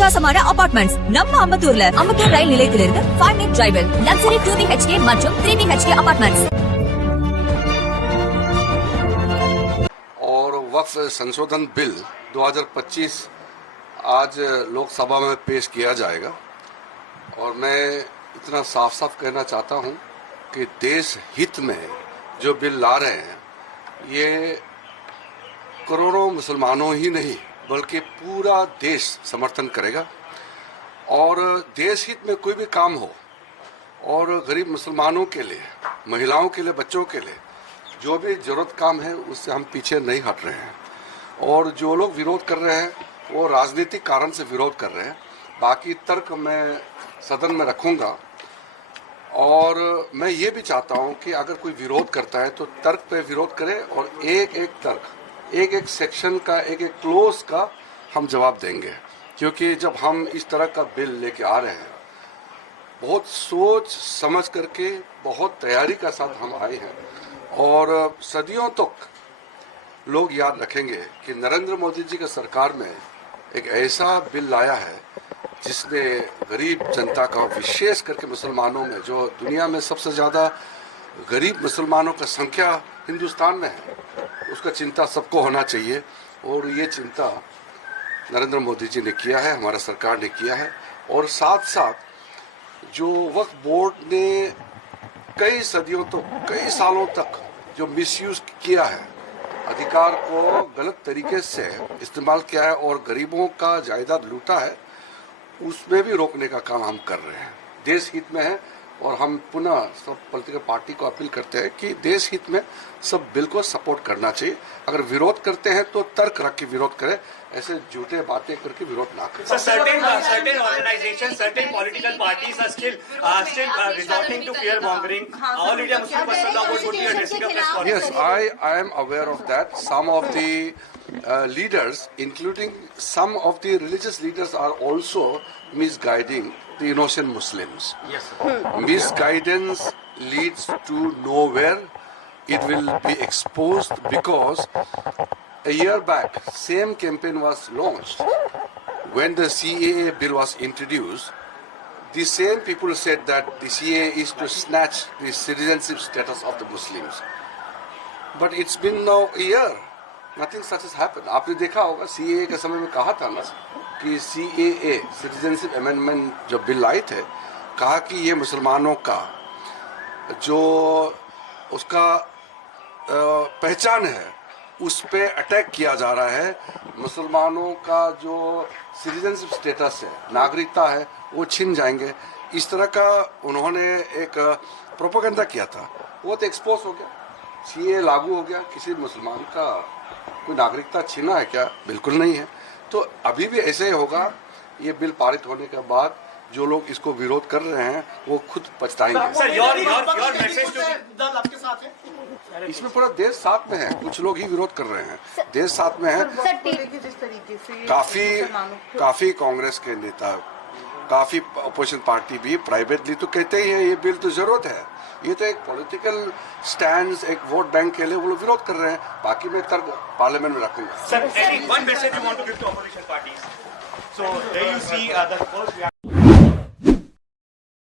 அட்டகாசமான அபார்ட்மெண்ட்ஸ் நம்ம அம்பத்தூர்ல அம்பத்தூர் ரயில் நிலையத்திலிருந்து 5 மினிட் டிரைவில் லக்ஸரி 2 BHK மற்றும் 3 BHK अपार्टमेंट्स। और वक्फ संशोधन बिल 2025 आज लोकसभा में पेश किया जाएगा और मैं इतना साफ साफ कहना चाहता हूं कि देश हित में जो बिल ला रहे हैं ये करोड़ों मुसलमानों ही नहीं बल्कि पूरा देश समर्थन करेगा। और देश हित में कोई भी काम हो और गरीब मुसलमानों के लिए, महिलाओं के लिए, बच्चों के लिए जो भी जरूरत काम है उससे हम पीछे नहीं हट रहे हैं। और जो लोग विरोध कर रहे हैं वो राजनीतिक कारण से विरोध कर रहे हैं। बाकी तर्क मैं सदन में रखूंगा और मैं ये भी चाहता हूं कि अगर कोई विरोध करता है तो तर्क पे विरोध करे और एक एक तर्क, एक एक सेक्शन का, एक एक क्लोज का हम जवाब देंगे। क्योंकि जब हम इस तरह का बिल लेके आ रहे हैं बहुत सोच समझ करके, बहुत तैयारी का साथ हम आए हैं और सदियों तक लोग याद रखेंगे कि नरेंद्र मोदी जी की सरकार में एक ऐसा बिल लाया है जिसने गरीब जनता का, विशेष करके मुसलमानों में, जो दुनिया में सबसे ज़्यादा गरीब मुसलमानों का संख्या हिंदुस्तान में है, उसका चिंता सबको होना चाहिए। और ये चिंता नरेंद्र मोदी जी ने किया है, हमारा सरकार ने किया है। और साथ साथ जो वक्फ बोर्ड ने कई सदियों तक, कई सालों तक जो मिसयूज किया है, अधिकार को गलत तरीके से इस्तेमाल किया है और गरीबों का जायदाद लूटा है, उसमें भी रोकने का काम हम कर रहे हैं। देश हित में है और हम पुनः सब पॉलिटिकल पार्टी को अपील करते हैं कि देश हित में सब बिल को सपोर्ट करना चाहिए। अगर विरोध करते हैं तो तर्क रख के विरोध करें, ऐसे झूठे बातें करके विरोध ना करें। Certain organizations, certain political parties are still resorting to fear mongering. All India Muslim Personnel Law Board would be addressing a press conference. Yes, I am aware of that. Some of the leaders, including some of the religious leaders, are also misguiding the innocent Muslims. Yes, sir. Misguidance leads to nowhere. It will be exposed because a year back, same campaign was launched. When the CAA bill was introduced, the same people said that the CAA is to snatch the citizenship status of the Muslims. But it's been now a year. Nothing such has happened. आपने देखा होगा CAA के समय में कहा था ना कि CAA सिटीजनशिप अमेंडमेंट जो बिल आए थे, कहा कि ये मुसलमानों का जो उसका पहचान है उस पे अटैक किया जा रहा है। मुसलमानों का जो सिटीजनशिप स्टेटस है, नागरिकता है, वो छिन जाएंगे। इस तरह का उन्होंने एक प्रोपेगेंडा किया था, वो तो एक्सपोज हो गया। CAA लागू हो गया, किसी मुसलमान का कोई नागरिकता छीना है क्या? बिल्कुल नहीं है। तो अभी भी ऐसे ही होगा। ये बिल पारित होने के बाद जो लोग इसको विरोध कर रहे हैं वो खुद पछताएंगे। इसमें पूरा देश साथ में है, कुछ लोग ही विरोध कर रहे हैं, देश साथ में है। काफी कांग्रेस के नेता, काफी अपोजिशन पार्टी भी प्राइवेटली तो कहते ही है ये बिल तो जरूरत है। ये तो एक पॉलिटिकल स्टैंड, एक वोट बैंक के लिए वो लोग विरोध कर रहे हैं। बाकी मैं तर्क पार्लियामेंट में रखूंगा। Sir, one message you want to give to opposition parties. So there you see the first